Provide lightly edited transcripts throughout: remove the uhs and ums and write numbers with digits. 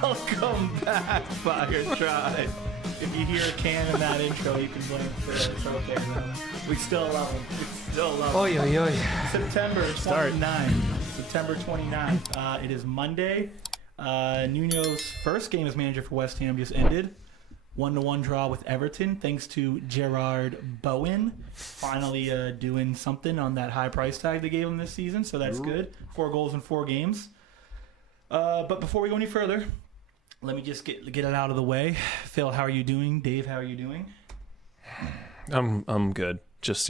Welcome back, Fireside. If you hear a can in that intro, you can blame it. It's okay, though. We still love them. We still love them. Oy, oy, oy. September 29th. September 29th. It is Monday. Nuno's first game as manager for West Ham just ended. 1-1 draw with Everton, thanks to Gerard Bowen finally doing something on that high price tag they gave him this season, so that's good. 4 goals in 4 games. But before we go any further, let me just get it out of the way. Phil, how are you doing? Dave, how are you doing? I'm good. Just,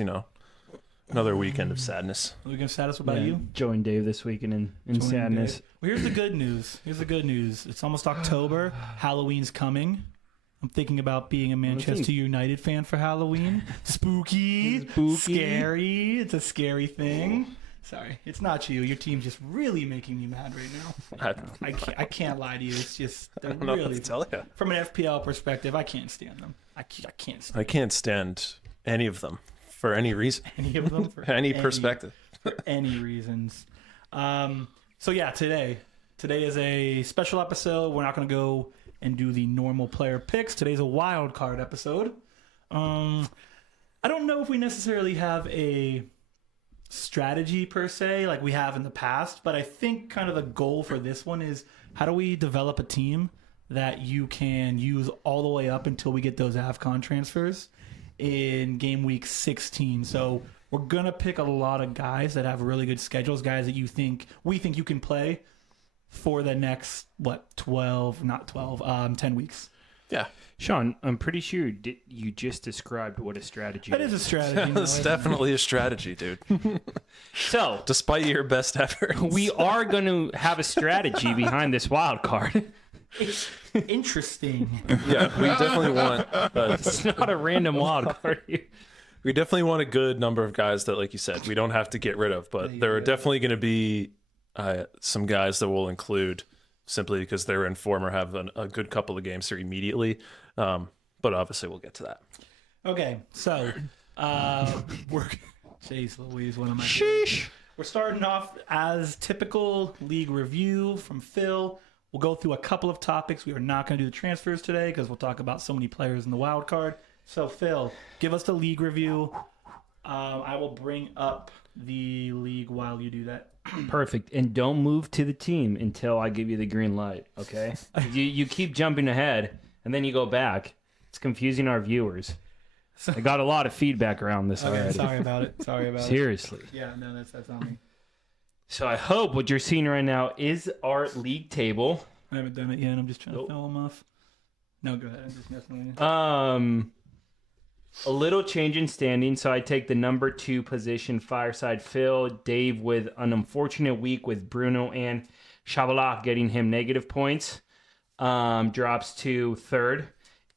another weekend of sadness. Weekend of sadness. What about you? Join Dave this weekend in sadness. Dave. Well, here's the good news. It's almost October. Halloween's coming. I'm thinking about being a Manchester United fan for Halloween. Spooky, scary. It's a scary thing. Sorry, it's not you. Your team's just really making me mad right now. I can't lie to you. It's just I don't know what to tell you. From an FPL perspective, I can't stand them. I can't stand any of them for any reason. Any of them for any perspective. For any reasons. So yeah, today is a special episode. We're not going to go and do the normal player picks. Today's a wild card episode. I don't know if we necessarily have a strategy per se like we have in the past, but I think kind of the goal for this one is how do we develop a team that you can use all the way up until we get those AFCON transfers in game week 16. So we're gonna pick a lot of guys that have really good schedules, guys that we think you can play for the next 10 weeks. Yeah. Sean, I'm pretty sure you just described what a strategy is. That is a strategy. That's definitely a strategy, dude. So, despite your best efforts, we are going to have a strategy behind this wild card. Interesting. Yeah, we definitely want... it's not a random wild card here. We definitely want a good number of guys that, like you said, we don't have to get rid of, but there are definitely going to be some guys that we'll include simply because they're in form or have a good couple of games here immediately. But obviously we'll get to that. Okay, so jeez Louise, what am I doing? We're starting off as typical league review from Phil. We'll go through a couple of topics. We are not going to do the transfers today because we'll talk about so many players in the wild card. So Phil, give us the league review. I will bring up the league while you do that. Perfect. And don't move to the team until I give you the green light, okay? You keep jumping ahead, and then you go back. It's confusing our viewers. I got a lot of feedback around this already. Sorry about it. Seriously. Yeah, no, that's on me. So I hope what you're seeing right now is our league table. I haven't done it yet. I'm just trying to fill them off. No, go ahead. I'm just messing with you. A little change in standing, so I take the number 2 position, Fireside Phil. Dave with an unfortunate week with Bruno and Chavalak getting him negative points. Drops to 3rd.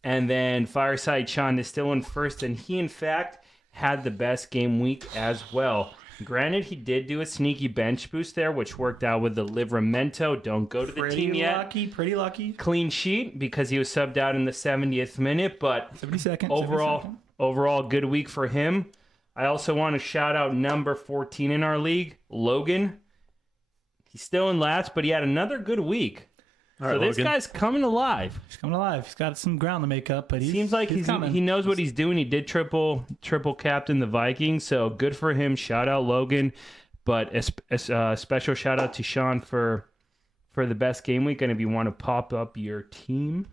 And then Fireside Sean is still in 1st, and he, in fact, had the best game week as well. Granted, he did do a sneaky bench boost there, which worked out with the Livramento. Don't go to the team yet. Pretty lucky. Clean sheet because he was subbed out in the 70th minute, but 72nd. Overall, good week for him. I also want to shout out number 14 in our league, Logan. He's still in last, but he had another good week. All right, this guy's coming alive. He's coming alive. He's got some ground to make up, but seems like he knows what he's doing. He did triple captain the Vikings, so good for him. Shout out Logan, but a special shout out to Sean for the best game week. And if you want to pop up your team,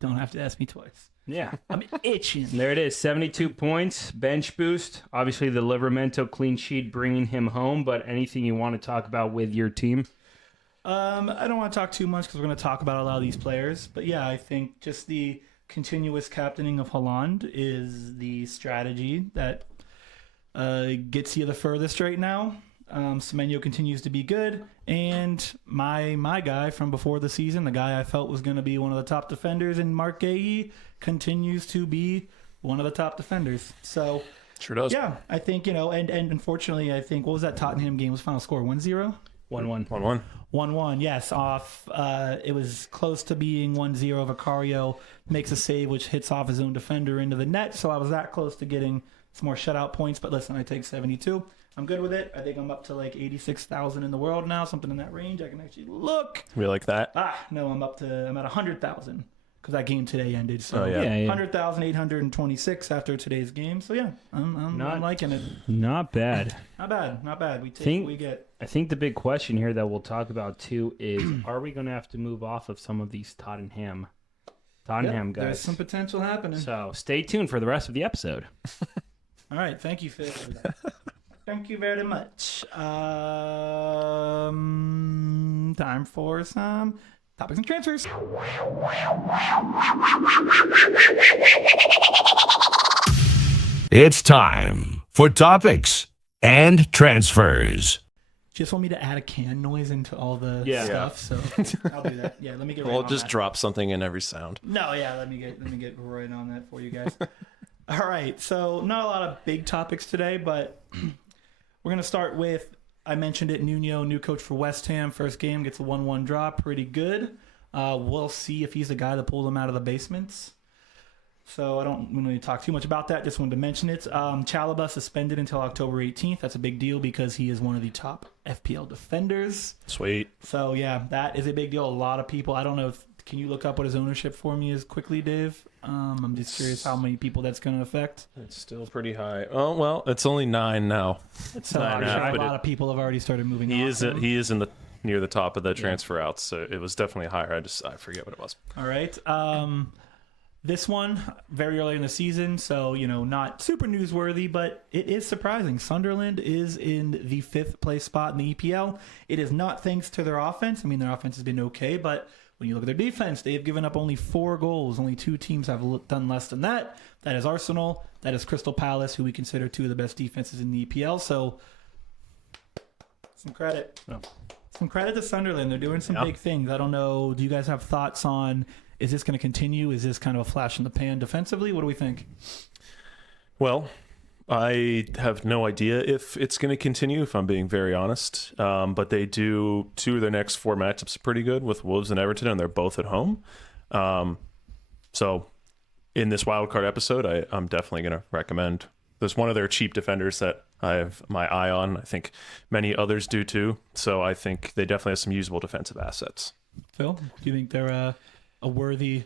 don't have to ask me twice. Yeah. I'm itching. There it is, 72 points, bench boost. Obviously, the Livramento clean sheet bringing him home, but anything you want to talk about with your team? I don't want to talk too much because we're going to talk about a lot of these players. But yeah, I think just the continuous captaining of Haaland is the strategy that gets you the furthest right now. Semenyo continues to be good, and my guy from before the season, the guy I felt was going to be one of the top defenders, and Mark Gahey continues to be one of the top defenders. So Sure does. yeah, I think, and unfortunately, I think, what was that Tottenham game? Was final score 1-0? 1-1. 1-1. 1-1, yes. It was close to being 1-0. Vicario makes a save, which hits off his own defender into the net. So I was that close to getting some more shutout points. But listen, I take 72. I'm good with it. I think I'm up to like 86,000 in the world now, something in that range. I can actually look. We like that. No, I'm at 100,000 because that game today ended. So Oh, yeah. 100,826 after today's game. So yeah, I'm liking it. Not bad. Not bad. We take Think- what we get. I think the big question here that we'll talk about too is, are we going to have to move off of some of these Tottenham Yep, guys? There's some potential happening. So stay tuned for the rest of the episode. All right, thank you, Phil. Thank you very much. Time for some topics and transfers. It's time for topics and transfers. Just want me to add a can noise into all the stuff, so I'll do that. Yeah, let me get right We'll on just that. drop something in every sound. No, yeah, let me get right on that for you guys. All right, so not a lot of big topics today, but we're gonna start with, I mentioned it, Nuno, new coach for West Ham. First game gets a 1-1 draw, pretty good. We'll see if he's the guy that pulled them out of the basements. So I don't really talk too much about that. Just wanted to mention it. Chalobah suspended until October 18th. That's a big deal because he is one of the top FPL defenders. Sweet. So yeah, that is a big deal. A lot of people. I don't know if can you look up what his ownership for me is quickly, Dave? I'm just curious how many people that's going to affect. It's still pretty high. Oh well, it's only 9 now. So nine I'm and a sure half, a but lot of people have already started moving. He off is him. he is in the near the top of the transfer outs, so it was definitely higher. I forget what it was. All right. This one, very early in the season, so, not super newsworthy, but it is surprising. Sunderland is in the 5th place spot in the EPL. It is not thanks to their offense. I mean, their offense has been okay, but when you look at their defense, they have given up only 4 goals. Only 2 teams have done less than that. That is Arsenal. That is Crystal Palace, who we consider 2 of the best defenses in the EPL. So, some credit. Some credit to Sunderland. They're doing some big things. I don't know. Do you guys have thoughts on, is this going to continue? Is this kind of a flash in the pan defensively? What do we think? Well, I have no idea if it's going to continue, if I'm being very honest. But they do 2 of their next 4 matchups pretty good with Wolves and Everton, and they're both at home. So in this wildcard episode, I'm definitely going to recommend. There's one of their cheap defenders that I have my eye on. I think many others do too. So I think they definitely have some usable defensive assets. Phil, do you think they're a worthy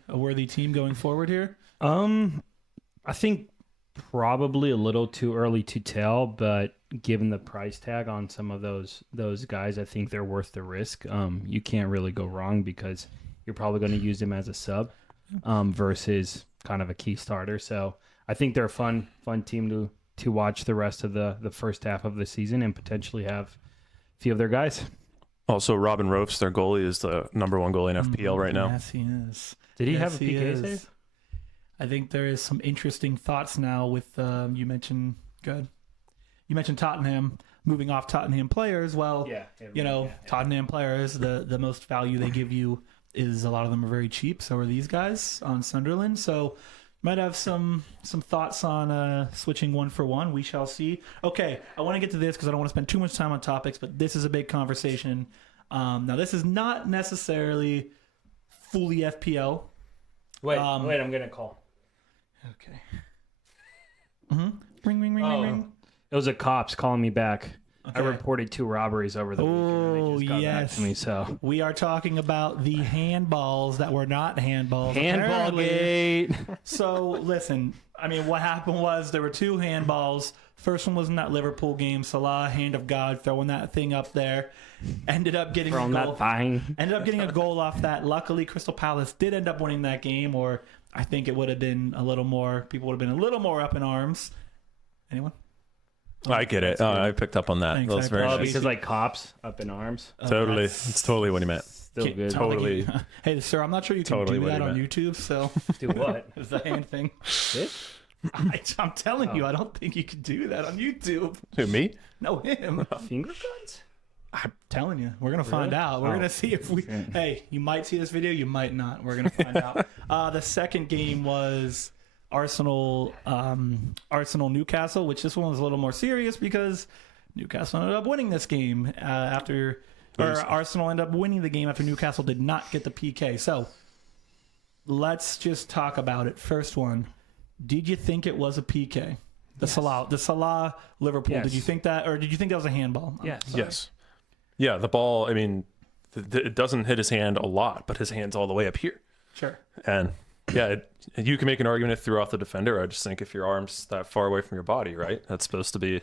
team going forward here? I think probably a little too early to tell, but given the price tag on some of those guys, I think they're worth the risk. You can't really go wrong because you're probably going to use them as a sub versus kind of a key starter. So I think they're a fun team to watch the rest of the first half of the season and potentially have a few of their guys. Also, Robin Ropes, their goalie, is the number 1 goalie in FPL right now. Yes, he is. Did he Yes, have a PK is. save? I think there is some interesting thoughts now with you mentioned Tottenham moving off Tottenham players. Well, Tottenham players, the most value they give you is a lot of them are very cheap. So are these guys on Sunderland. So might have some thoughts on switching 1 for 1. We shall see. Okay, I want to get to this because I don't want to spend too much time on topics, but this is a big conversation. Now, this is not necessarily fully FPL. Wait, I'm going to call. Okay. Ring, ring, ring, ring, ring. It was the cops calling me back. Okay. I reported 2 robberies over the weekend. And they just got back to me, so. We are talking about the handballs that were not handballs. Handball apparently. gate. So, listen, I mean, what happened was there were 2 handballs. First one was in that Liverpool game. Salah, hand of God, throwing that thing up there. Ended up getting a goal. that thing. Ended up getting a goal off that. Luckily, Crystal Palace did end up winning that game, or I think it would have been a little more, people would have been a little more up in arms. Anyone? I get it. I picked up on that. Thanks, That was I very appreciate nice. Because like cops up in arms. Totally. It's totally what he meant. Still good. Totally. Hey, sir, I'm not sure you can Totally do what that he on meant. YouTube, so Do what? it's the hand thing. This? I'm telling you, I don't think you could do that on YouTube. Who, me? No, him. Finger guns? I'm telling you, we're gonna find out. We're gonna see if we. Hey, you might see this video, you might not. We're gonna find out. The second game was Arsenal Newcastle, which this one was a little more serious because Newcastle ended up winning this game Arsenal ended up winning the game after Newcastle did not get the PK. So let's just talk about it. First one, did you think it was a PK? The Salah Liverpool. Yes. Did you think that, or did you think that was a handball? Yes. Yes. Yeah, the ball, I mean, it doesn't hit his hand a lot, but his hand's all the way up here. Sure. And yeah, you can make an argument through off the defender. I just think if your arm's that far away from your body, right? That's supposed to be.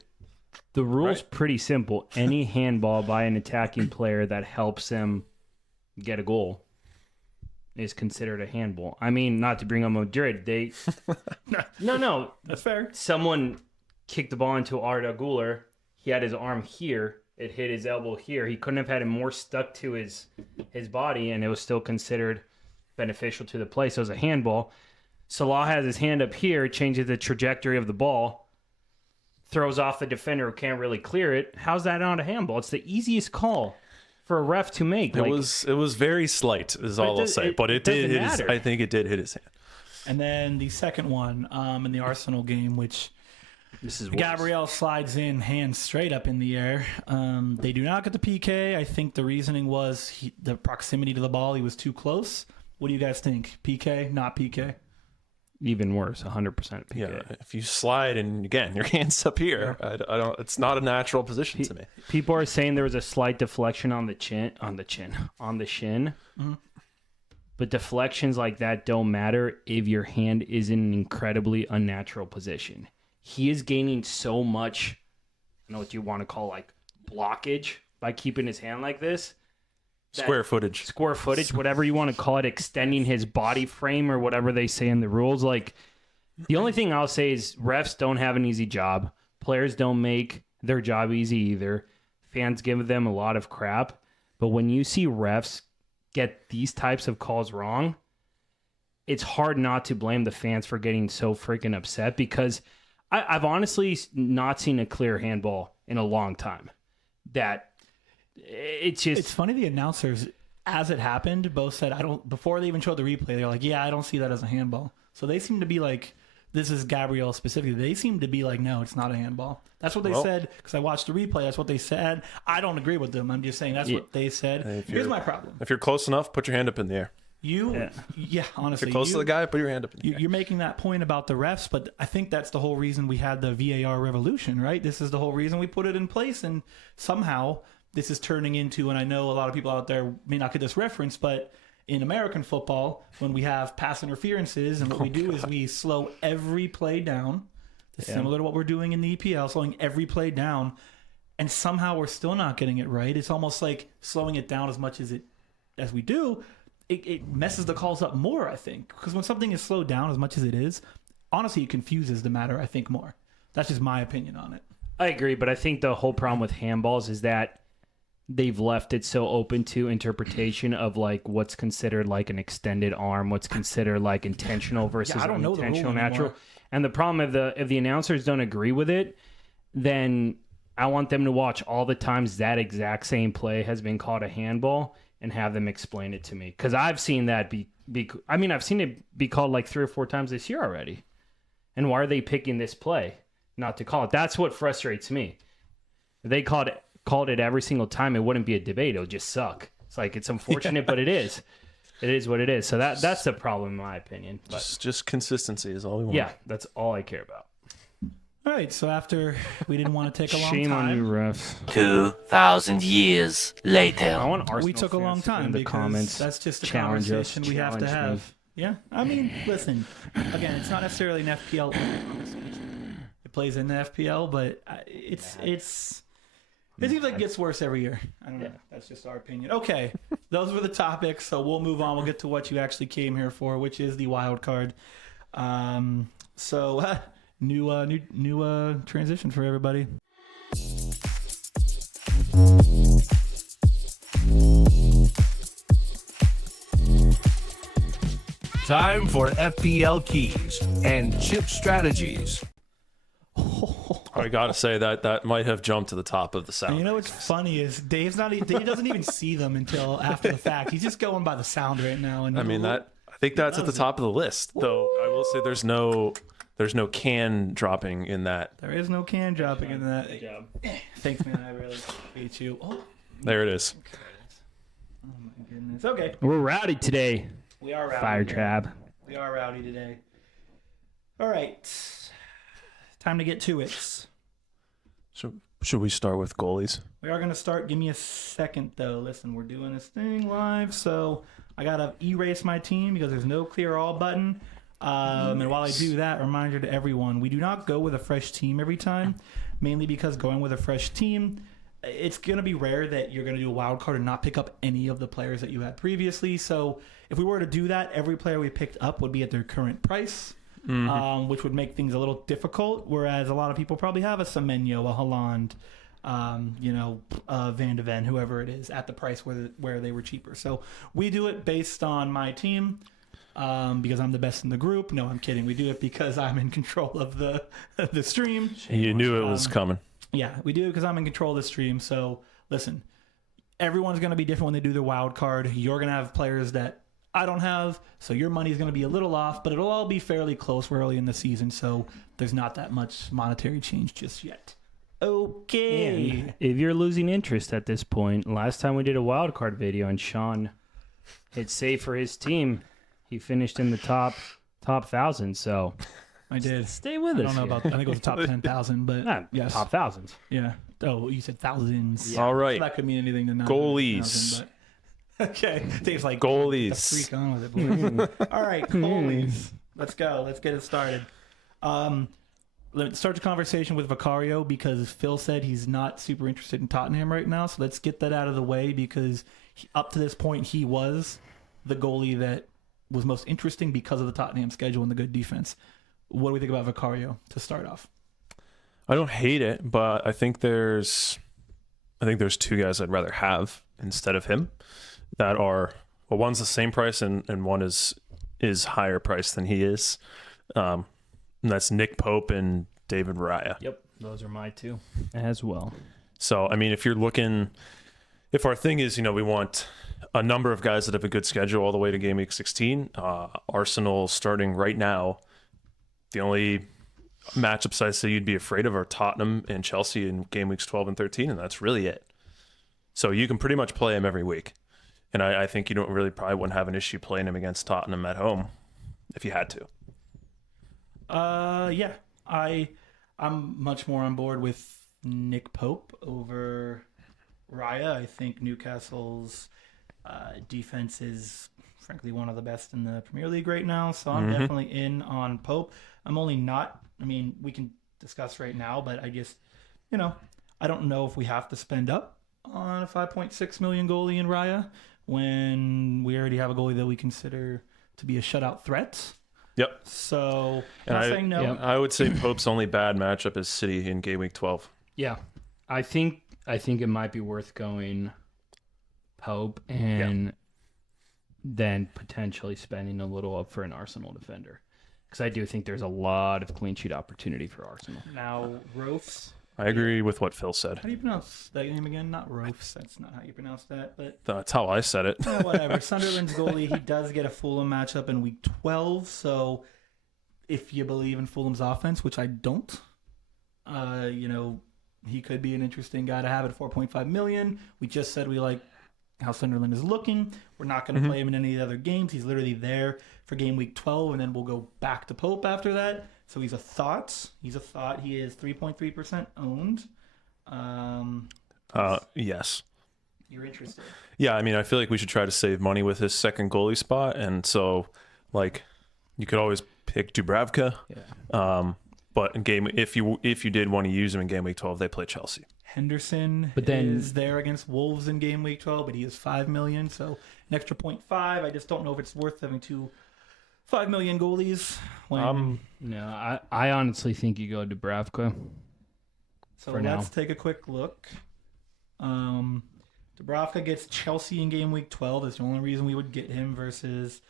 The rule's Right. pretty simple. Any handball by an attacking player that helps them get a goal is considered a handball. I mean, not to bring up Madrid. No. That's fair. Someone kicked the ball into Arda Güler. He had his arm here. It hit his elbow here. He couldn't have had it more stuck to his body, and it was still considered beneficial to the play. So it was a handball. Salah has his hand up here, changes the trajectory of the ball, throws off the defender who can't really clear it. How's that not a handball? It's the easiest call for a ref to make. It was very slight, is all I'll say. But it did hit his, I think it did hit his hand. And then the second one in the Arsenal game, which This is worse. Gabriel slides in, hands straight up in the air. They do not get the PK. I think the reasoning was the proximity to the ball. He was too close. What do you guys think? PK, not PK? Even worse, 100% PK. Yeah, if you slide and again your hand's up here, I don't. It's not a natural position to me. People are saying there was a slight deflection on the shin. Mm-hmm. But deflections like that don't matter if your hand is in an incredibly unnatural position. He is gaining so much, I don't know what you want to call like blockage by keeping his hand like this. Square footage, whatever you want to call it, extending his body frame or whatever they say in the rules. Like, the only thing I'll say is refs don't have an easy job. Players don't make their job easy either. Fans give them a lot of crap. But when you see refs get these types of calls wrong, it's hard not to blame the fans for getting so freaking upset, because I've honestly not seen a clear handball in a long time. It's funny, the announcers, as it happened, both said, before they even showed the replay, they're like, yeah, I don't see that as a handball. So they seem to be like, this is Gabriel specifically. They seem to be like, no, it's not a handball. That's what they said, because I watched the replay. That's what they said. I don't agree with them. I'm just saying that's what they said. Here's my problem. If you're close enough, put your hand up in the air. Honestly. If you're close to the guy, put your hand up in the air. You're making that point about the refs, but I think that's the whole reason we had the VAR revolution, right? This is the whole reason we put it in place, and somehow this is turning into, and I know a lot of people out there may not get this reference, but in American football, when we have pass interferences, and what we do is we slow every play down, similar to what we're doing in the EPL, slowing every play down, and somehow we're still not getting it right. It's almost like slowing it down as much as we do, it messes the calls up more, I think. Because when something is slowed down as much as it is, honestly, it confuses the matter, I think, more. That's just my opinion on it. I agree, but I think the whole problem with handballs is that they've left it so open to interpretation of like what's considered like an extended arm, what's considered like intentional versus unintentional, natural. And the problem, if the announcers don't agree with it, then I want them to watch all the times that exact same play has been called a handball and have them explain it to me. Because I've seen that I've seen it be called like 3 or 4 times this year already. And why are they picking this play not to call it? That's what frustrates me. If they called it every single time, it wouldn't be a debate. It would just suck. It's like, it's unfortunate, but it is. It is what it is. So that's the problem, in my opinion. But Just consistency is all we want. yeah, that's all I care about. All right, so after we didn't want to take a long Shame time. on you, refs. 2,000 years later. I want Arsenal We took a long fans to time in the because comments. that's just a challenge us, conversation we have to challenge me. have. Yeah, I mean, listen, again, it's not necessarily an FPL conversation. It plays in the FPL, but it seems like it gets worse every year. I don't know. That's just our opinion. Okay, those were the topics, so we'll move on. We'll get to what you actually came here for, which is the wild card. New transition for everybody. Time for FPL keys and chip strategies. I gotta say that might have jumped to the top of the sound. And you know what's funny is Dave doesn't even see them until after the fact. He's just going by the sound right now. And I think that's at the top of the list, though. I will say there's no can dropping in that. There is no can dropping in that. Good job. Thanks, man. I really appreciate you. Oh, There it is. oh my goodness. Okay. We're rowdy today. We are rowdy. Fire today. trap. We are rowdy today. All right. Time to get to it. So should we start with goalies? We are going to start. Give me a second, though. Listen, we're doing this thing live, so I got to erase my team because there's no clear all button. And while I do that, reminder to everyone, we do not go with a fresh team every time, mainly because going with a fresh team, it's going to be rare that you're going to do a wild card and not pick up any of the players that you had previously. So if we were to do that, every player we picked up would be at their current price, which would make things a little difficult, whereas a lot of people probably have a Semenyo, a Haaland, Van de Ven, whoever it is, at the price where they were cheaper. So we do it based on my team. Because I'm the best in the group. No, I'm kidding. We do it because I'm in control of the stream. You knew it was coming. Yeah, we do it because I'm in control of the stream. So listen, everyone's going to be different when they do their wild card. You're going to have players that I don't have, so your money's going to be a little off, but it'll all be fairly close. We're early in the season, so there's not that much monetary change just yet. Okay. And if you're losing interest at this point, last time we did a wild card video and Sean hit save for his team, he finished in the top 1,000. So I did. Stay with us. I don't know about. I think it was top 10,000, but Nah, yes, top thousands. Yeah. Oh, you said thousands. All right. So that could mean anything to Goalies. 900,000, but okay. Dave's like Goalies. Freak on with it, boys. All right, goalies. Let's go. Let's get it started. Let's start the conversation with Vicario because Phil said he's not super interested in Tottenham right now. So let's get that out of the way because up to this point he was the goalie that was most interesting because of the Tottenham schedule and the good defense. What do we think about Vicario to start off? I don't hate it, but I think there's two guys I'd rather have instead of him that are, well, one's the same price and one is higher price than he is. And that's Nick Pope and David Raya. Yep, those are my two as well. So, I mean, if our thing is, we want a number of guys that have a good schedule all the way to game week 16, Arsenal starting right now, the only matchups I say you'd be afraid of are Tottenham and Chelsea in game weeks 12 and 13, and that's really it. So you can pretty much play him every week. And I think you probably wouldn't have an issue playing him against Tottenham at home if you had to. Yeah. I'm much more on board with Nick Pope over Raya. I think Newcastle's defense is frankly one of the best in the Premier League right now, so I'm definitely in on Pope. I'm only not, we can discuss right now, but I just, I don't know if we have to spend up on a 5.6 million goalie in Raya when we already have a goalie that we consider to be a shutout threat. Yep. So I'm saying no. Yeah, I would say Pope's only bad matchup is City in game week 12. Yeah, I think it might be worth going Pope and then potentially spending a little up for an Arsenal defender because I do think there's a lot of clean sheet opportunity for Arsenal. Now, Rofs. I agree with what Phil said. How do you pronounce that name again? Not Rofs. That's not how you pronounce that. But That's how I said it. whatever. Sunderland's goalie, he does get a Fulham matchup in week 12. So if you believe in Fulham's offense, which I don't, he could be an interesting guy to have at 4.5 million. We just said we like how Sunderland is looking. We're not going to play him in any of the other games. He's literally there for game week 12, and then we'll go back to Pope after that. So he's a thought. He is 3.3% owned. Yes. You're interested? Yeah, I feel like we should try to save money with his second goalie spot, and so you could always pick Dubravka. Yeah. But if you did want to use him in game week 12, they play Chelsea. Henderson is there against Wolves in game week 12, but he is 5 million, so an extra 0.5. I just don't know if it's worth having 5 million goalies. No, I honestly think you go Dubravka. So for let's now. take a quick look. Dubravka gets Chelsea in game week 12. That's the only reason we would get him versus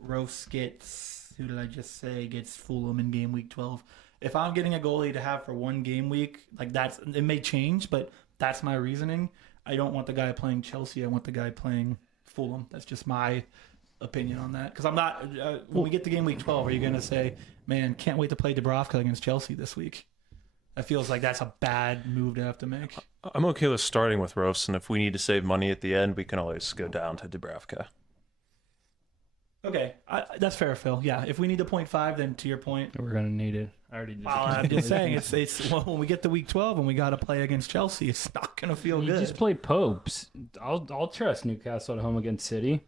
Rose gets, who did I just say, gets Fulham in game week 12. If I'm getting a goalie to have for one game week, like it may change, but that's my reasoning. I don't want the guy playing Chelsea. I want the guy playing Fulham. That's just my opinion on that. Because I'm not, when we get to game week 12, are you going to say, man, can't wait to play Dubravka against Chelsea this week? That feels like that's a bad move to have to make. I'm okay with starting with Rose, and if we need to save money at the end, we can always go down to Dubravka. Okay, that's fair, Phil. Yeah, if we need the 0.5, then to your point, We're gonna need it. I already did. well, I'm just saying, it's well, when we get to week 12 and we got to play against Chelsea, it's not gonna feel You good. just play Popes. I'll trust Newcastle at home against City.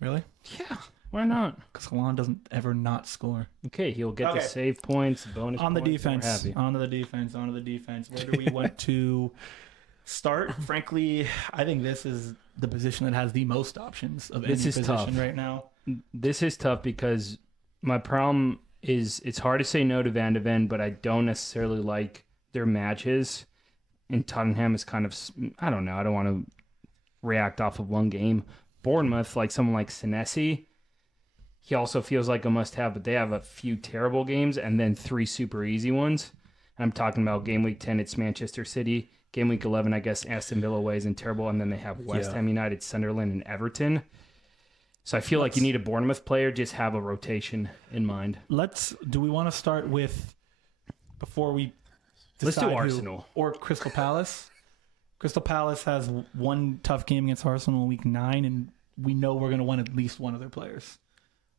Really? Yeah, why not? Because Milan doesn't ever not score. Okay, he'll get the Okay. save points, bonus On the points, and we're defense, happy. onto the defense. Where do we want to start? Frankly, I think this is the position that has the most options of any This is position tough. right now. This is tough because my problem is it's hard to say no to Van de Ven, but I don't necessarily like their matches. And Tottenham is kind of, I don't know, I don't want to react off of one game. Bournemouth, like someone like Senesi, he also feels like a must-have, but they have a few terrible games and then 3 super easy ones. And I'm talking about game week 10, it's Manchester City. Game week 11, I guess Aston Villa away isn't terrible. And then they have West Ham United, Sunderland, and Everton. So I feel like you need a Bournemouth player, just have a rotation in mind. Do we want to start with, before we Let's do decide who- Arsenal. or Crystal Palace? Crystal Palace has one tough game against Arsenal in week 9, and we know we're going to want at least one of their players.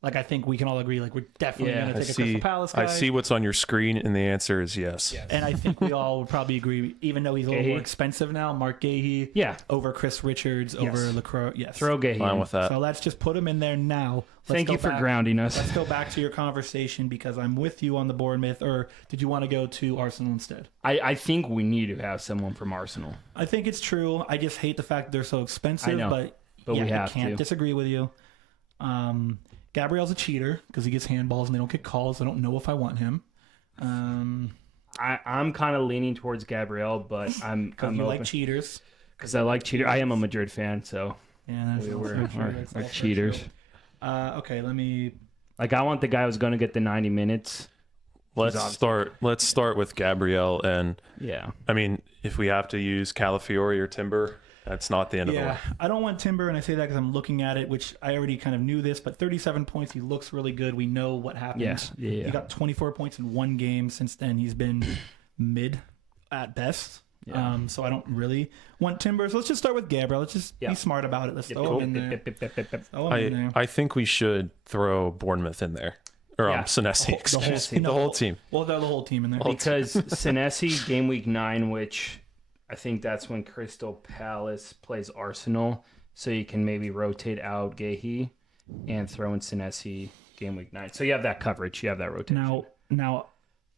Like, I think we can all agree, like, we're definitely Yeah. going to I take a Crystal see. Palace guy. I see what's on your screen, and the answer is yes. And I think we all would probably agree, even though he's a little Gahey. more expensive now, Mark Gahey Yeah, over Chris Richards, over Lacroix. Yes. throw Gahey Fine in. with that. So let's just put him in there now. Let's Thank go you for back- grounding us. Let's go back to your conversation because I'm with you on the Bournemouth. Or did you want to go to Arsenal instead? I think we need to have someone from Arsenal. I think it's true. I just hate the fact that they're so expensive. I know, but we have I can't to. disagree with you. Gabriel's a cheater because he gets handballs and they don't get calls. I don't know if I want him. I'm kind of leaning towards Gabriel, but I'm Because you like cheaters. because I like cheater. I am a Madrid fan, so Yeah, that's we're also true. That's we're also cheaters. true. Okay, let me. Like I want the guy who's going to get the 90 minutes. Let's start with Gabrielle, and Yeah. I mean, if we have to use Calafiori or Timber, that's not the end of the Yeah, way. I don't want Timber, and I say that because I'm looking at it, which I already kind of knew this, but 37 points, he looks really good. We know what happens. Yeah. He got 24 points in one game. Since then, he's been mid at best. Yeah. So I don't really want Timber. So let's just start with Gabriel. Let's just be smart about it. Let's throw him in there. Throw him in there. I think we should throw Bournemouth in there. Or Yeah. Senesi, The whole excuse me. team. The whole team. We'll throw the whole team in there. Because Senesi, game week 9, which I think that's when Crystal Palace plays Arsenal. So you can maybe rotate out Gahey and throw in Senesi game week 9. So you have that coverage. You have that rotation. Now,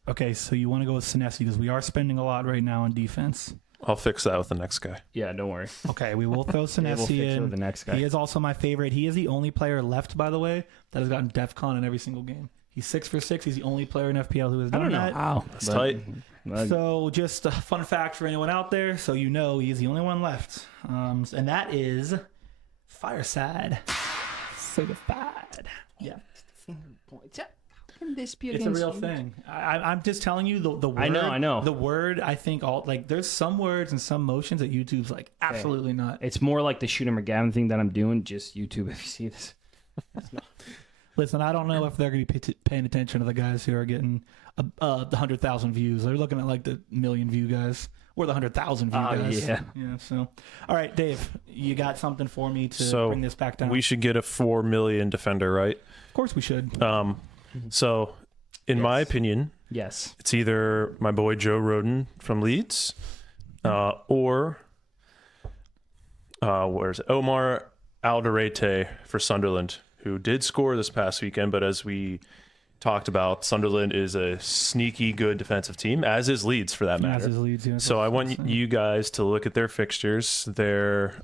okay, so you want to go with Senesi because we are spending a lot right now on defense. I'll fix that with the next guy. Yeah, don't worry. Okay, we will throw Yeah, Senesi we'll fix it in. with the next guy. He is also my favorite. He is the only player left, by the way, that has gotten DEFCON in every single game. He's 6 for 6. He's the only player in FPL who has I done don't know that. how. That's tight. So just a fun fact for anyone out there, so you know he's the only one left. And that is Fireside. Certified. Yeah. It's a real thing. I'm just telling you the word. I know. The word, I think, there's some words and some motions that YouTube's like, absolutely not. It's more like the Shooter McGavin thing that I'm doing. Just YouTube if you see this. Listen, I don't know if they're going to be paying attention to the guys who are getting the 100,000 views. They're looking at like the million view guys or the 100,000 view guys. Yeah. So, all right, Dave, you got something for me to So bring this back down? we should get a 4 million defender, right? Of course we should. So, in my opinion, Yes. it's either my boy Joe Roden from Leeds, or where's it? Omar Alderete for Sunderland, who did score this past weekend. But as we talked about, Sunderland is a sneaky good defensive team, as is Leeds for that matter. As is Leeds, yeah, So I want that's- you guys to look at their fixtures. They're,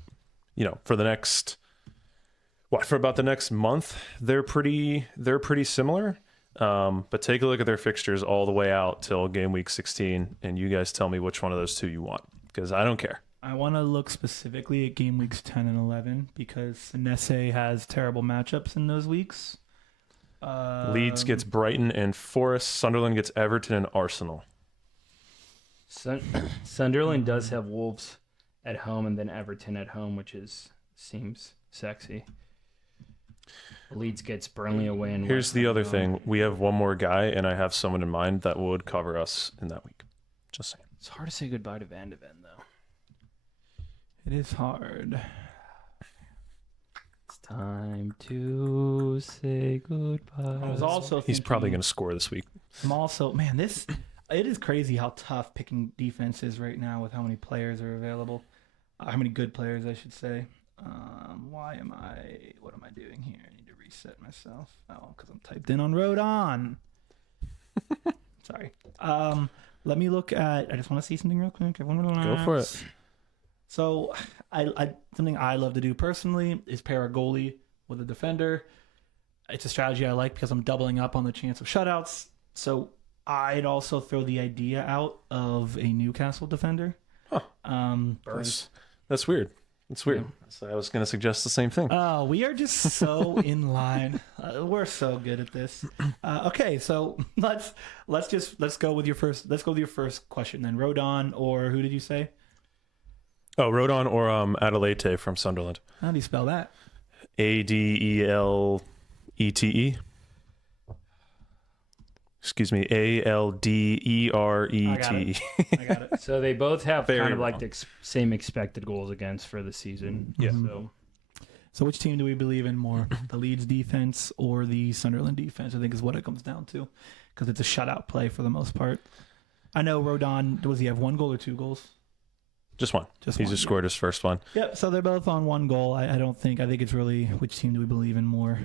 for the next, for about the next month, they're pretty similar. But take a look at their fixtures all the way out till game week 16, and you guys tell me which one of those two you want, because I don't care. I want to look specifically at game weeks 10 and 11 because Senese has terrible matchups in those weeks. Leeds gets Brighton and Forest. Sunderland gets Everton and Arsenal. Sunderland does have Wolves at home and then Everton at home, which seems sexy. Leeds gets Burnley away. And Here's West the Ham other home. thing. We have one more guy, and I have someone in mind that would cover us in that week. Just saying. It's hard to say goodbye to Van de Ven, though. It is hard. It's time to say goodbye. I was also He's probably thinking- going to score this week. I'm also, man, it is crazy how tough picking defense is right now with how many players are available. How many good players, I should say. What am I doing here? I need to reset myself. Oh, because I'm typed in on Rodon. Sorry. Let me look at, I just want to see something real quick. Everyone relax. Go for it. So, something I love to do personally is pair a goalie with a defender. It's a strategy I like because I'm doubling up on the chance of shutouts. So, I'd also throw the idea out of a Newcastle defender. Huh. That's weird. That's weird. So I was going to suggest the same thing. Oh, we are just so in line. We're so good at this. Okay, so let's go with your first. Let's go with your first question then. Rodon or who did you say? Oh, Rodon or Adelete from Sunderland. How do you spell that? Adelete. Excuse me, Alderete. I got it. So they both have Very kind of like wrong. the same expected goals against for the season. Yeah. So which team do we believe in more? The Leeds defense or the Sunderland defense? I think is what it comes down to, because it's a shutout play for the most part. I know Rodon. Does he have one goal or two goals? Just one. Just He one, just yeah. scored his first one. Yep. So they're both on one goal. I think it's really which team do we believe in more?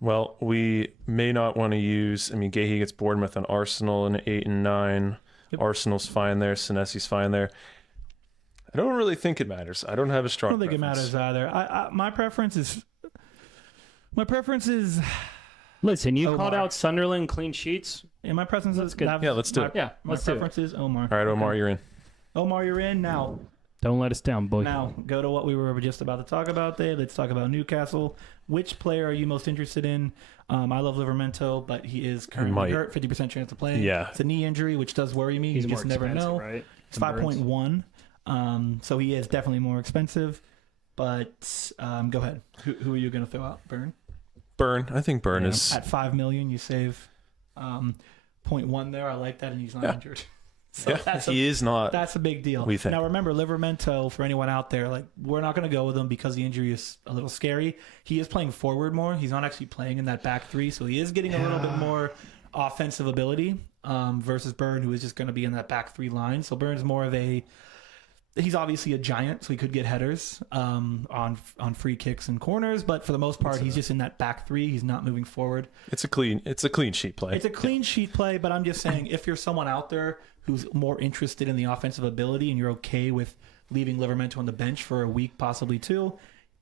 Well, we may not want to use. I mean, Gahey gets Bournemouth and Arsenal in 8 and 9. Yep. Arsenal's fine there. Senesi's fine there. I don't really think it matters. I don't have a I strong. don't think preference. it matters either. My preference is. Listen, you Omar. called out Sunderland clean sheets. Yeah, my preference is good. Yeah, let's do it. Yeah, My let's do it. preference is Omar. All right, Omar, you're in. Omar, you're in now. Don't let us down, boy. Now go to what we were just about to talk about there. Let's talk about Newcastle. Which player are you most interested in? I love Livermento, but he is currently might. hurt. 50% chance of playing. Yeah. It's a knee injury, which does worry me. He's You more just never expensive, know. right? It's 5.1. So he is definitely more expensive. But go ahead. Who are you going to throw out? Burn? Burn. I think Burn Yeah. is. At 5 million, you save 0.1 there. I like that, and he's not injured. So Yeah, he is not. That's a big deal. We think. Now remember, Livermento, for anyone out there, like we're not going to go with him because the injury is a little scary. He is playing forward more. He's not actually playing in that back three, so he is getting a little bit more offensive ability versus Burn, who is just going to be in that back three line. So Burn's more of a. He's obviously a giant, so he could get headers on free kicks and corners, but for the most part, he's just in that back three. He's not moving forward. It's a clean sheet play. It's a clean sheet play, but I'm just saying if you're someone out there who's more interested in the offensive ability and you're okay with leaving Livermento on the bench for a week, possibly two,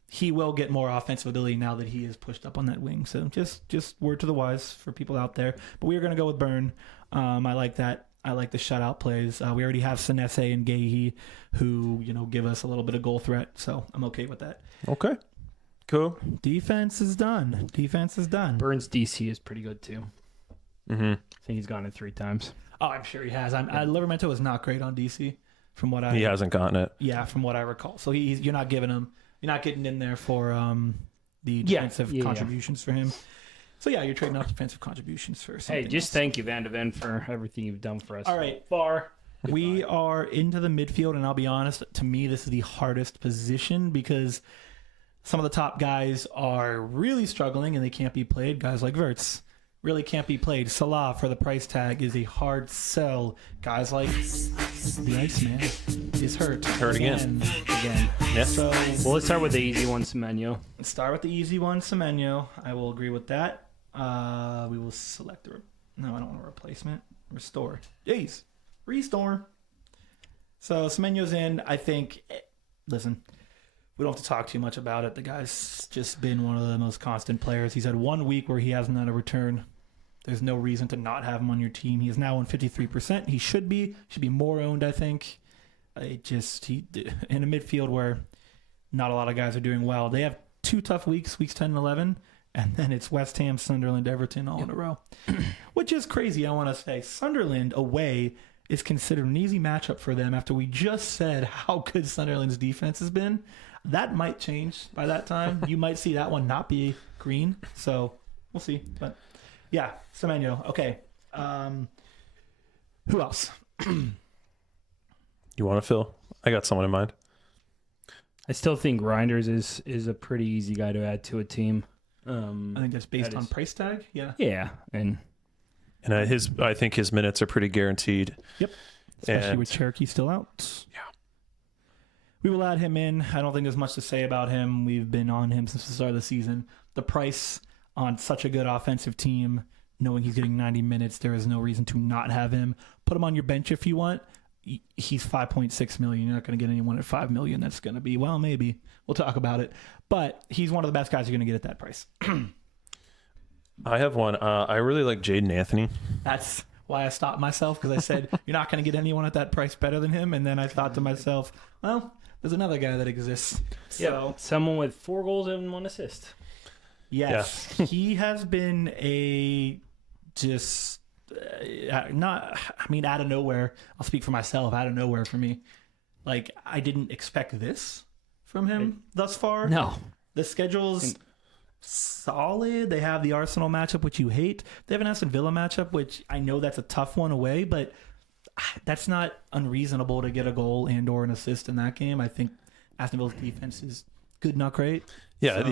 he will get more offensive ability now that he is pushed up on that wing. So just word to the wise for people out there. But we are going to go with Burn. I like that. I like the shutout plays. We already have Senese and Gahey who, give us a little bit of goal threat. So I'm okay with that. Okay. Cool. Defense is done. Burns DC is pretty good too. Mm-hmm. I think he's gone it 3 times. Oh, I'm sure he has. Livermento is not great on DC from what He hasn't gotten it. Yeah, from what I recall. So you're not giving him, you're not getting in there for the defensive contributions for him. So yeah, you're trading off defensive contributions for something. Hey, just else. thank you, Van de Ven, for everything you've done for us. All right. Far. We are into the midfield, and I'll be honest, to me, this is the hardest position because some of the top guys are really struggling and they can't be played. Guys like Wirtz really can't be played. Salah for the price tag is a hard sell. Guys like the Iceman is hurt. Hurt again. Yeah. So Well, let's start with the easy one, Semenyo. let's start with the easy one, Semenyo. I will agree with that. We will select no, I don't want a replacement. Restore. Jeez. Restore. So Semenyo's in. I think, listen, we don't have to talk too much about it. The guy's just been one of the most constant players. He's had 1 week where he hasn't had a return. There's no reason to not have him on your team. He is now on 53%. He should be more owned, I think. in a midfield where not a lot of guys are doing well. They have 2 tough weeks 10 and 11, and then it's West Ham, Sunderland, Everton all in a row, which is crazy. I want to say Sunderland away is considered an easy matchup for them after we just said how good Sunderland's defense has been. That might change by that time. You might see that one not be green, so we'll see. But yeah, Semenyo. Okay. Who else? You want to fill? I got someone in mind. I still think Reinders is a pretty easy guy to add to a team. I think that's based on price tag. Yeah. Yeah, and I think his minutes are pretty guaranteed. Yep. Especially with Cherokee still out. Yeah. We will add him in. I don't think there's much to say about him. We've been on him since the start of the season. The price on such a good offensive team, knowing he's getting 90 minutes, there is no reason to not have him. Put him on your bench if you want. He's 5.6 million. You're not going to get anyone at 5 million. That's going to be, well, maybe. We'll talk about it. But he's one of the best guys you're going to get at that price. I have one. I really like Jaden Anthony. That's why I stopped myself, because I said, you're not going to get anyone at that price better than him. And then I thought to myself, well, there's another guy that exists. So someone with 4 goals and 1 assist. Yes. Yeah. He has been out of nowhere. I'll speak for myself, out of nowhere for me. Like, I didn't expect this from him thus far. No. The schedule's solid. They have the Arsenal matchup, which you hate. They have an Aston Villa matchup, which I know that's a tough one away, but that's not unreasonable to get a goal and or an assist in that game. I think Aston Villa's defense is good, not great. Yeah, So,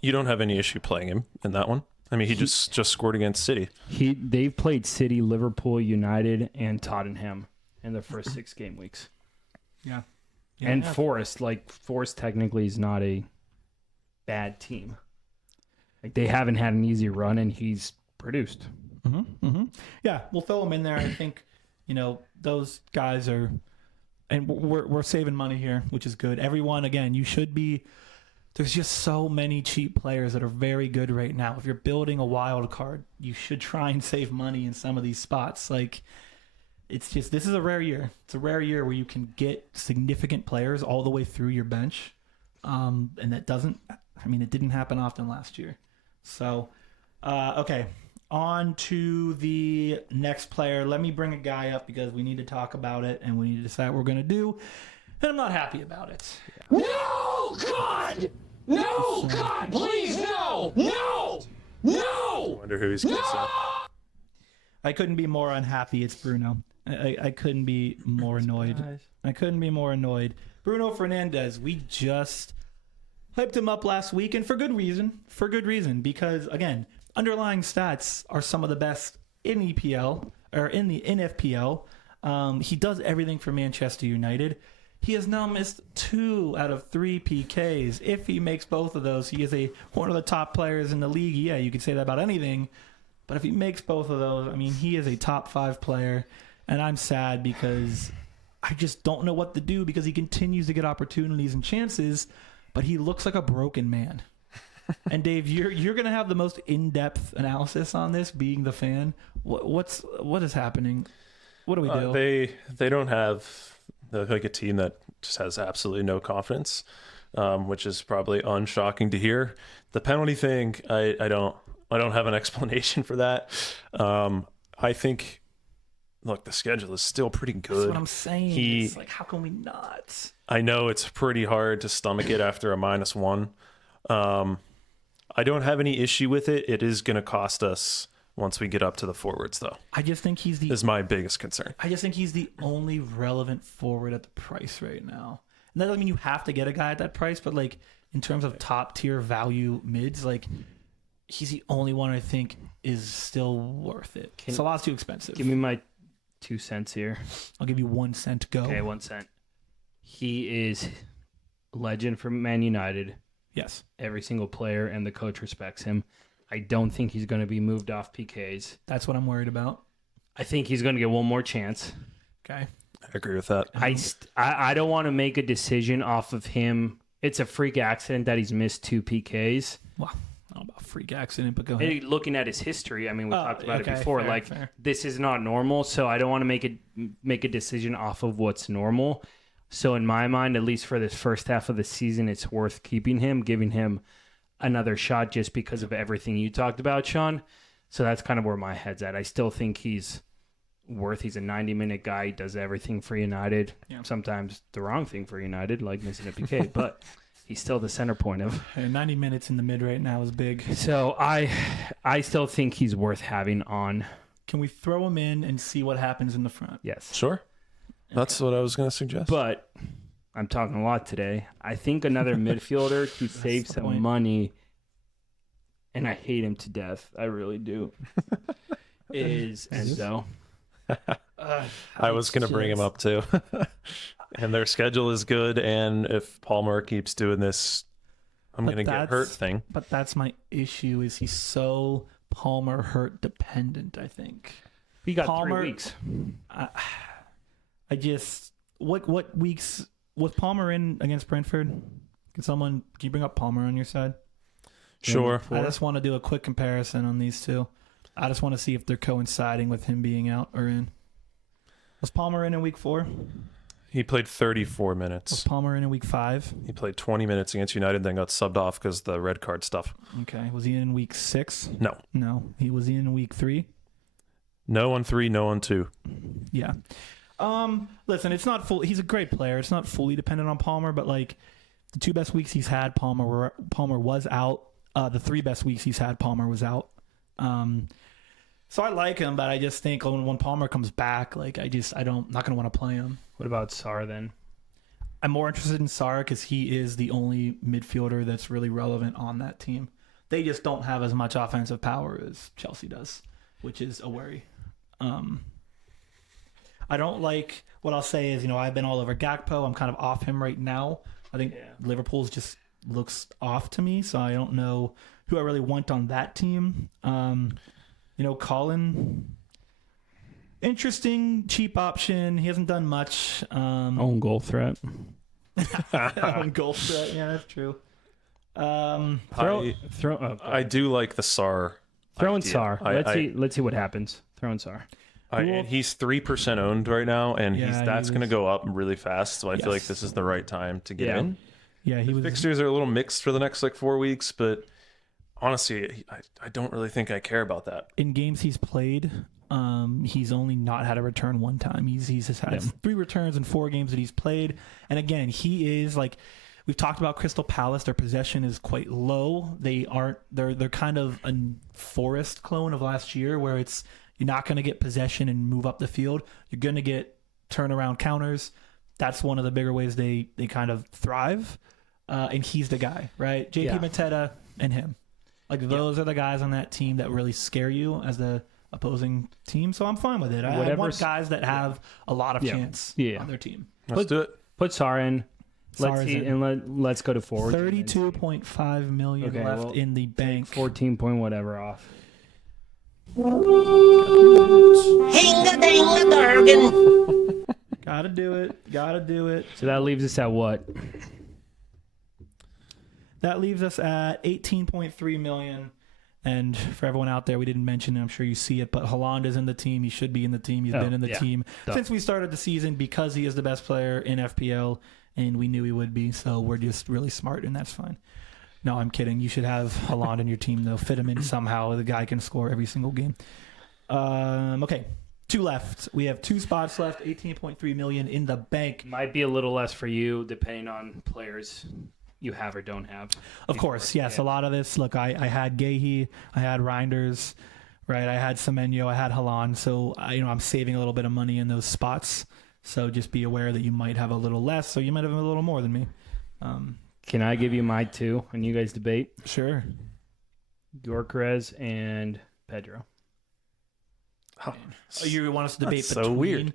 you don't have any issue playing him in that one. I mean, he just scored against City. They've played City, Liverpool, United, and Tottenham in their first 6 game weeks. Yeah. And Forest technically is not a bad team. Like, they haven't had an easy run, and he's produced. Yeah, we'll throw him in there. I think, those guys are, and we're saving money here, which is good. Everyone, again, you should be. There's just so many cheap players that are very good right now. If you're building a wild card, you should try and save money in some of these spots. Like, this is a rare year. It's a rare year where you can get significant players all the way through your bench. And it didn't happen often last year. So, okay, on to the next player. Let me bring a guy up because we need to talk about it and we need to decide what we're going to do. And I'm not happy about it. No, God! No, God, please, no! No! No! I wonder who he's going to say. I couldn't be more unhappy. It's Bruno. I couldn't be more annoyed. I couldn't be more annoyed. Bruno Fernandes, we just hyped him up last week, and for good reason. For good reason, because, again, underlying stats are some of the best in EPL, or in FPL. He does everything for Manchester United. He has now missed 2 out of 3 PKs. If he makes both of those, he is one of the top players in the league. Yeah, you could say that about anything. But if he makes both of those, he is a top 5 player. And I'm sad because I just don't know what to do because he continues to get opportunities and chances, but he looks like a broken man. And Dave, you're going to have the most in-depth analysis on this, being the fan. What is happening? What do we do? They don't have a team that just has absolutely no confidence, which is probably unshocking to hear. The penalty thing, I don't have an explanation for that. I think, look, the schedule is still pretty good. That's what I'm saying. It's like, how can we not? I know it's pretty hard to stomach it after a -1. I don't have any issue with it. It is going to cost us once we get up to the forwards, though. I just think is my biggest concern. I just think he's the only relevant forward at the price right now. And that doesn't mean you have to get a guy at that price, but like in terms of top tier value mids, like he's the only one I think is still worth it. Salah's too expensive. Give me my 2 cents here. I'll give you 1 cent. Go. Okay, 1 cent. He is a legend for Man United. Yes. Every single player and the coach respects him. I don't think he's going to be moved off PKs. That's what I'm worried about. I think he's going to get one more chance. Okay. I agree with that. I don't want to make a decision off of him. It's a freak accident that he's missed 2 PKs. Well, I don't know about freak accident, but go ahead. Hey, looking at his history, we talked about it before. Fair. This is not normal, so I don't want to make a decision off of what's normal. So in my mind, at least for this first half of the season, it's worth keeping him, giving him another shot just because of everything you talked about, Sean. So that's kind of where my head's at. I still think he's a 90-minute guy. He does everything for United. Yeah. Sometimes the wrong thing for United, like missing a PK, but he's still the center point of. 90 minutes in the mid right now is big. So I still think he's worth having on. Can we throw him in and see what happens in the front? Yes. Sure. That's what I was going to suggest. But I'm talking a lot today. I think another midfielder to save the some point. money, and I hate him to death. I really do. Is Enzo. I was going to bring him up too. And their schedule is good. And if Palmer keeps doing this, I'm going to get hurt thing. But that's my issue is he's so Palmer hurt dependent, I think. He got Palmer- 3 weeks. I just what weeks was Palmer in against Brentford? Can you bring up Palmer on your side? Sure. I just want to do a quick comparison on these two. I just want to see if they're coinciding with him being out or in. Was Palmer in week 4? He played 34 Was minutes. Palmer in week 5? He played 20 minutes against United, then got subbed off because the red card stuff. Okay. Was he in week 6? No. No. He was in week 3? No on 3, no on 2. Yeah. Listen, it's not full. He's a great player. It's not fully dependent on Palmer, but like the 2 best weeks he's had, Palmer was out. The 3 best weeks he's had, Palmer was out. So I like him, but I just think when Palmer comes back, like not gonna want to play him. What about Sarr then? I'm more interested in Sarr because he is the only midfielder that's really relevant on that team. They just don't have as much offensive power as Chelsea does, which is a worry. I don't like what I'll say is, I've been all over Gakpo. I'm kind of off him right now. I think Liverpool's just looks off to me, so I don't know who I really want on that team. Colin, interesting, cheap option. He hasn't done much. Own goal threat. Own goal threat. Yeah, that's true. I do like the Sarr. Throw in idea. Sarr. Let's see what happens. Throw in Sarr. And he's 3% owned right now, and Yeah, that's he going to was- go up really fast. So I feel like Yes. this is the right time to get Yeah. in. Yeah, he was. Fixtures are a little mixed for the next 4 weeks, but honestly, I don't really think I care about that. In games he's played, he's only not had a return one time. He's just had 3 returns in 4 games that he's played. And again, he is like we've talked about Crystal Palace. Their possession is quite low. They're kind of a Forest clone of last year, where it's you're not going to get possession and move up the field. You're going to get turnaround counters. That's one of the bigger ways they kind of thrive. And he's the guy, right? JP Mateta and him. Like those are the guys on that team that really scare you as the opposing team. So I'm fine with it. I want guys that have a lot of chance on their team. Let's do it. Put Sarr in. Let's Sarr's see, in. and let's go to forward. 32.5 million left in the bank. 14 point whatever off. Gotta do it. So that leaves us at what? That leaves us at 18.3 million. And for everyone out there, we didn't mention it. I'm sure you see it, but Haaland is in the team. He should be in the team. He's been in the team since we started the season because he is the best player in FPL, and we knew he would be. So we're just really smart, and that's fine. No, I'm kidding. You should have Haaland in your team, though. Fit him in somehow. The guy can score every single game. Okay, 2 left. We have 2 spots left. 18.3 million in the bank. Might be a little less for you, depending on players you have or don't have. Of course, yes. A lot of this. Look, I had Gahey, I had Reinders, right? I had Semenyo, I had Haaland. So I'm saving a little bit of money in those spots. So just be aware that you might have a little less, so you might have a little more than me. Can I give you my 2 and you guys debate? Sure. Gyökeres and Pedro. Oh, you want us to debate That's between? so weird.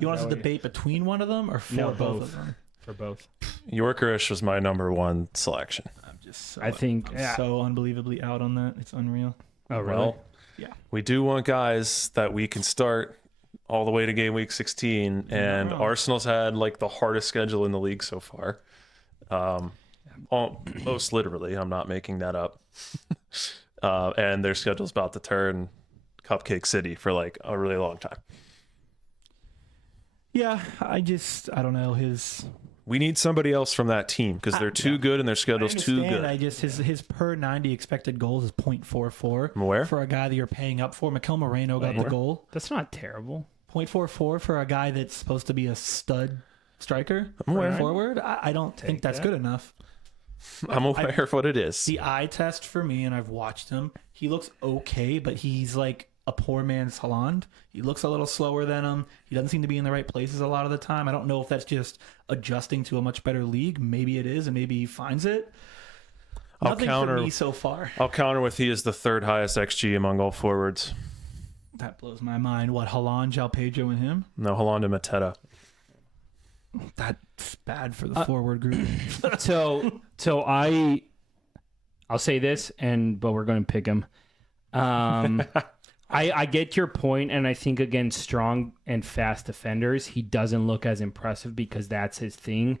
You want us to debate between one of them or for both both. of them? For both. Yorkerish was my number 1 selection. I'm just. I think so unbelievably out on that. It's unreal. Oh, really? Well, Yeah. we do want guys that we can start all the way to game week 16, and wrong. Arsenal's had the hardest schedule in the league so far. Most literally, I'm not making that up. And their schedule's about to turn Cupcake City for a really long time. Yeah, I don't know We need somebody else from that team because they're too good and their schedule's too good. His per 90 expected goals is 0.44. I'm aware. For a guy that you're paying up for. Mikel Moreno got the goal. That's not terrible. 0.44 for a guy that's supposed to be a stud striker. I'm aware. Forward. I don't think that's good enough. I'm aware of what it is. The eye test for me, and I've watched him, he looks okay, but he's like a poor man's Haaland. He looks a little slower than him. He doesn't seem to be in the right places a lot of the time. I don't know if that's just adjusting to a much better league. Maybe it is, and maybe he finds it. Nothing for me so far. I'll counter with he is the third highest XG among all forwards. That blows my mind. What, Haaland, João Pedro, and him? No, Haaland and Mateta. That's bad for the forward group. So I'll say this, but we're going to pick him. I get your point, and I think against strong and fast defenders, he doesn't look as impressive because that's his thing.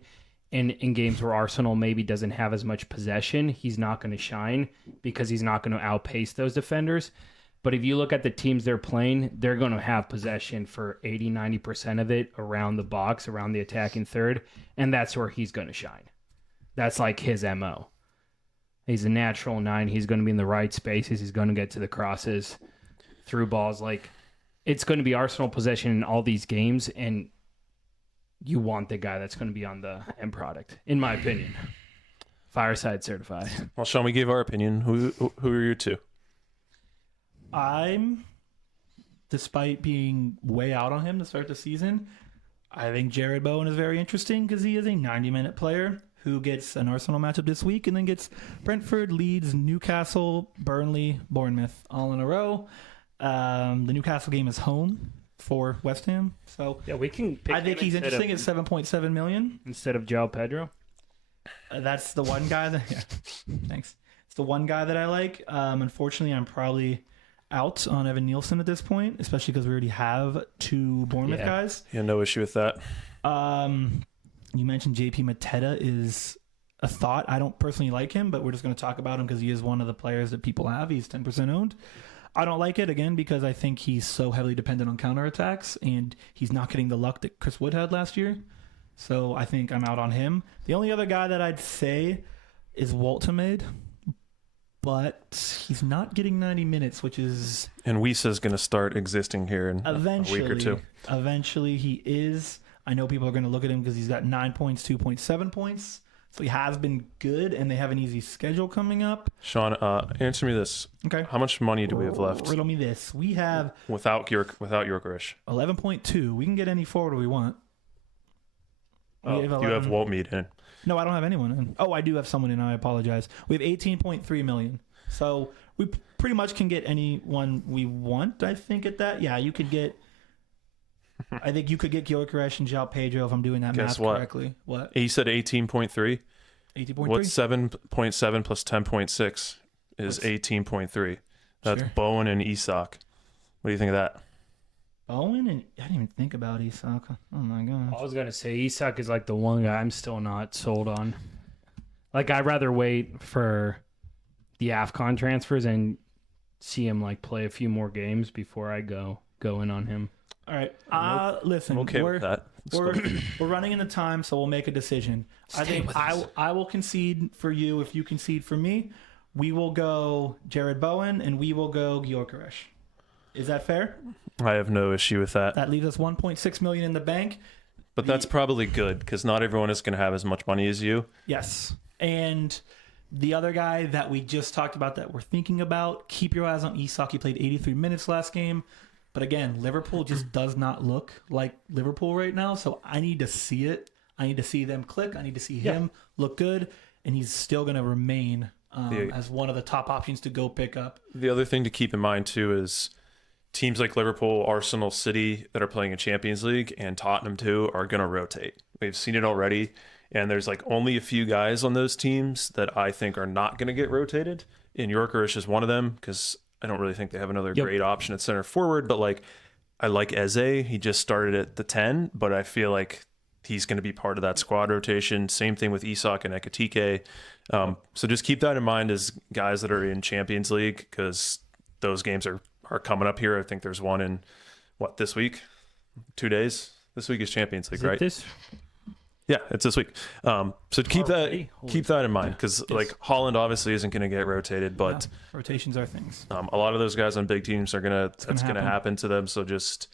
And in games where Arsenal maybe doesn't have as much possession, he's not going to shine because he's not going to outpace those defenders. But if you look at the teams they're playing, they're going to have possession for 80, 90% of it around the box, around the attacking third, and that's where he's going to shine. That's like his MO. He's a natural 9. He's going to be in the right spaces. He's going to get to the crosses, through balls. Like, it's going to be Arsenal possession in all these games, and you want the guy that's going to be on the end product, in my opinion. Fireside certified. Well, Sean, we gave our opinion. Who are you two? Despite being way out on him to start the season, I think Jared Bowen is very interesting because he is a 90-minute player who gets an Arsenal matchup this week and then gets Brentford, Leeds, Newcastle, Burnley, Bournemouth all in a row. The Newcastle game is home for West Ham, so Yeah, we can pick I think him he's instead interesting at 7.7 million. instead of João Pedro. That's the one guy that. Yeah, thanks. It's the one guy that I like. Unfortunately, I'm probably out on Evan Nielsen at this point, especially because we already have 2 Bournemouth guys. Yeah, no issue with that. You mentioned JP Mateta is a thought. I don't personally like him, but we're just going to talk about him because he is one of the players that people have. He's 10% owned. I don't like it, again, because I think he's so heavily dependent on counterattacks, and he's not getting the luck that Chris Wood had last year. So I think I'm out on him. The only other guy that I'd say is Waltermaid, but he's not getting 90 minutes, which is... And Wisa's going to start existing here in a week or two. Eventually he is. I know people are going to look at him because he's got 9 points, 2.7 points. So he has been good, and they have an easy schedule coming up. Sean, answer me this. Okay. How much money do we have left? Riddle me this. We have Without Yorkerish. 11.2. We can get any forward we want. We You have Waltmead in. No, I don't have anyone in. Oh, I do have someone in. I apologize. We have 18.3 million. So we pretty much can get anyone we want, I think, at that. Yeah, you could get... I think you could get Gyökeres and João Pedro if I'm doing that math correctly. What? He said 18.3. 18.3? What's 7.7 plus 10.6 is 18.3. That's Sure. Bowen and Isak. What do you think of that? Bowen? And I didn't even think about Isak. Oh, my gosh. I was going to say Isak is like the one guy I'm still not sold on. Like, I'd rather wait for the AFCON transfers and see him like play a few more games before I go in on him. All right. Listen, I'm okay with that. We're running into time, so we'll make a decision. I think I will concede for you if you concede for me. We will go Jared Bowen, and we will go Gyökeres. Is that fair? I have no issue with that. That leaves us 1.6 million in the bank. But that's probably good because not everyone is going to have as much money as you. Yes. And the other guy that we just talked about that we're thinking about, keep your eyes on Isak. He played 83 minutes last game. But again, Liverpool just does not look like Liverpool right now. So I need to see it. I need to see them click. I need to see him look good. And he's still going to remain as one of the top options to go pick up. The other thing to keep in mind, too, is teams like Liverpool, Arsenal, City that are playing in Champions League, and Tottenham, too, are going to rotate. We've seen it already. And there's like only a few guys on those teams that I think are not going to get rotated. And Yorkerish is one of them because I don't really think they have another great option at center forward, but like I like Eze. He just started at the 10, but I feel like he's going to be part of that squad rotation. Same thing with Isak and Ekitike. So just keep that in mind as guys that are in Champions League because those games are coming up here. I think there's one in this week? 2 days? This week is Champions League, Is it right? this? Yeah, it's this week. So keep Already? that in mind because like Holland obviously isn't going to get rotated, but Rotations are things. a lot of those guys on big teams are that's going to happen. happen to them. So just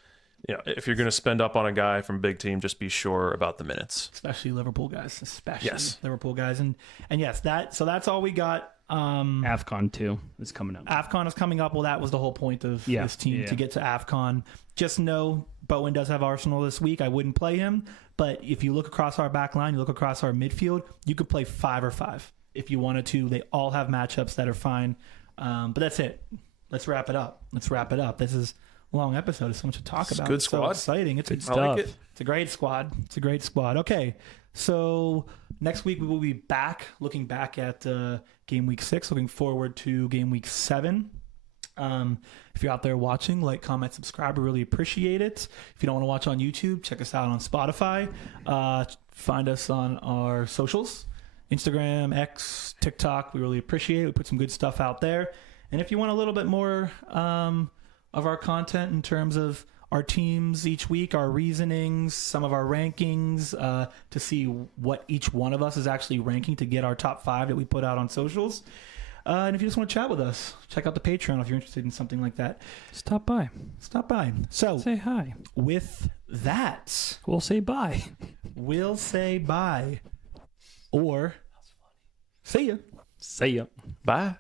if you're going to spend up on a guy from a big team, just be sure about the minutes. Especially Liverpool guys. Yes. Liverpool guys. And yes, that's all we got. AFCON 2 is coming up. AFCON is coming up. Well, that was the whole point of this team to get to AFCON. Just know Bowen does have Arsenal this week. I wouldn't play him. But if you look across our back line, you look across our midfield, you could play 5 or 5 if you wanted to. They all have matchups that are fine. But that's it. Let's wrap it up. This is a long episode. There's so much to talk about. Good It's squad. so exciting. It's stuff. I like it. It's a great squad. Okay. So next week we will be back, looking back at game week 6, looking forward to game week 7. If you're out there watching, like, comment, subscribe. We really appreciate it. If you don't want to watch on YouTube, check us out on Spotify. Find us on our socials, Instagram, X, TikTok. We really appreciate it. We put some good stuff out there. And if you want a little bit more of our content in terms of our teams each week, our reasonings, some of our rankings, to see what each one of us is actually ranking to get our top 5 that we put out on socials. And if you just want to chat with us, check out the Patreon if you're interested in something like that. Stop by. So, Say hi. with that, We'll say bye. we'll say bye. Or, see ya. See ya. Bye.